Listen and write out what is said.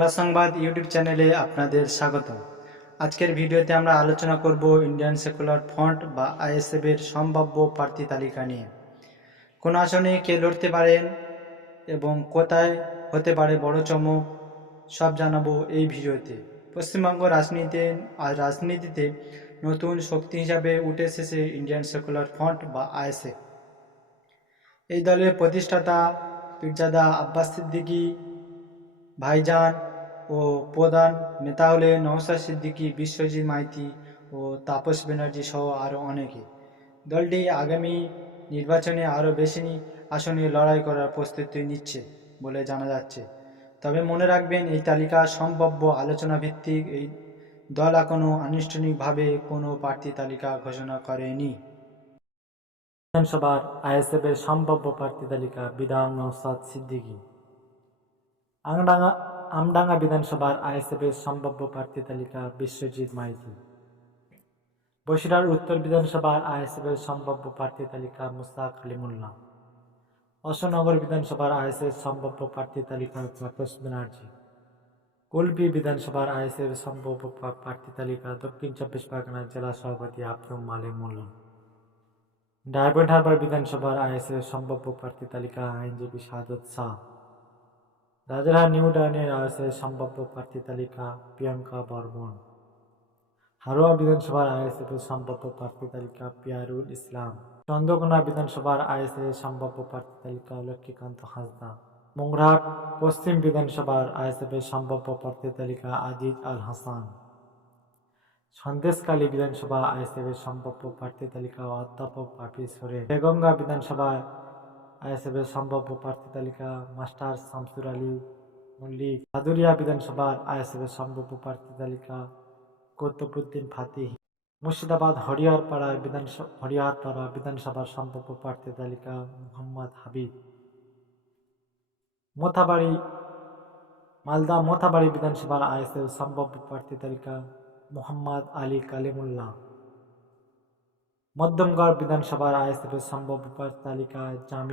বাংলা সংবাদ ইউটিউব চ্যানেলে আপনাদের স্বাগত। আজকের ভিডিওতে আমরা আলোচনা করব ইন্ডিয়ান সেকুলার ফ্রন্ট বা আইএসএফ এর সম্ভাব্য প্রার্থী তালিকা নিয়ে। কোন আসনে কে লড়তে পারেন এবং কোথায় হতে পারে বড় চমক, সব জানাবো এই ভিডিওতে। পশ্চিমবঙ্গ রাজনীতিতে নতুন শক্তি হিসাবে উঠে এসেছে ইন্ডিয়ান সেকুলার ফ্রন্ট বা আইএসএফ। এই দলের প্রতিষ্ঠাতা পীরজাদা আব্বাস সিদ্দিকী ভাইজান ও প্রধান নেতা হলেন নওশাদ সিদ্দিকী, বিশ্বজিৎ মাইতি ও তাপস ব্যানার্জি সহ আরও অনেকে। দলটি আগামী নির্বাচনে আরও বেশি আসনে লড়াই করার প্রস্তুতি নিচ্ছে বলে জানা যাচ্ছে। তবে মনে রাখবেন, এই তালিকা সম্ভাব্য আলোচনা ভিত্তিক। এই দল এখনও আনুষ্ঠানিকভাবে কোনো প্রার্থী তালিকা ঘোষণা করেনি। বিধানসভার আইএসএফ এর সম্ভাব্য প্রার্থী তালিকা বিধায়ক নওশাদ সিদ্দিকী। আমডাঙ্গা বিধানসভার আইএসএফ এর সম্ভাব্য প্রার্থী তালিকা বিশ্বজিৎ মাইতি। বসিরহাট উত্তর বিধানসভার আইএসএফ এর সম্ভাব্য প্রার্থী তালিকা মুসা কালিমুল্লাহ। অশোকনগর বিধানসভার আইএসএফ এর সম্ভাব্য প্রার্থী তালিকা তাপস ব্যানার্জি। কুলপি বিধানসভার আইএসএফ এর সম্ভাব্য প্রার্থী তালিকা দক্ষিণ 24 পরগনা জেলা সভাপতি আব্দুল মালেক মোল্লা। ডায়মন্ড হারবার বিধানসভার আইএসএফ এর সম্ভাব্য প্রার্থী তালিকা আইনজীবী সাদত শাহ। রাজারহাট নিউ টাউনের আইএসএফ সম্ভাব্য প্রার্থী তালিকা প্রিয়াঙ্কা বর্মন। হারোয়া বিধানসভার আইএসএফ এর সম্ভাব্য প্রার্থী তালিকা পিয়ারুল ইসলাম। চন্দ্রকোনা বিধানসভার আইএসএফ এর সম্ভাব্য প্রার্থী তালিকা লক্ষ্মীকান্ত হাসদা। মংরাহাট পশ্চিম বিধানসভার আইএসএফ এর সম্ভাব্য প্রার্থী তালিকা আজিজ আল হাসান। সন্দেশখালী বিধানসভা আইএসএফ এর সম্ভাব্য প্রার্থী তালিকা অধ্যাপক পাপি সোরেন। দেগঙ্গা বিধানসভায় আইএসএফ এর সম্ভাব্য প্রার্থী তালিকা মাস্টার শামসুর আলী মল্লিক। ভাদুরিয়া বিধানসভার আইএসএফ এর সম্ভাব্য প্রার্থী তালিকা কুতুবউদ্দিন ফাতিহ। মুর্শিদাবাদ হরিহরপাড়া বিধানসভার সম্ভাব্য প্রার্থী তালিকা মোহাম্মদ হাবিব। মালদা মোথাবাড়ি বিধানসভার আইএসএফ সম্ভাব্য প্রার্থী তালিকা মোহাম্মদ আলী কালিমুল্লাহ। মধ্যমগড় বিধানসভার আইএসএফ এর সম্ভাব্য প্রার্থী তালিকা জামি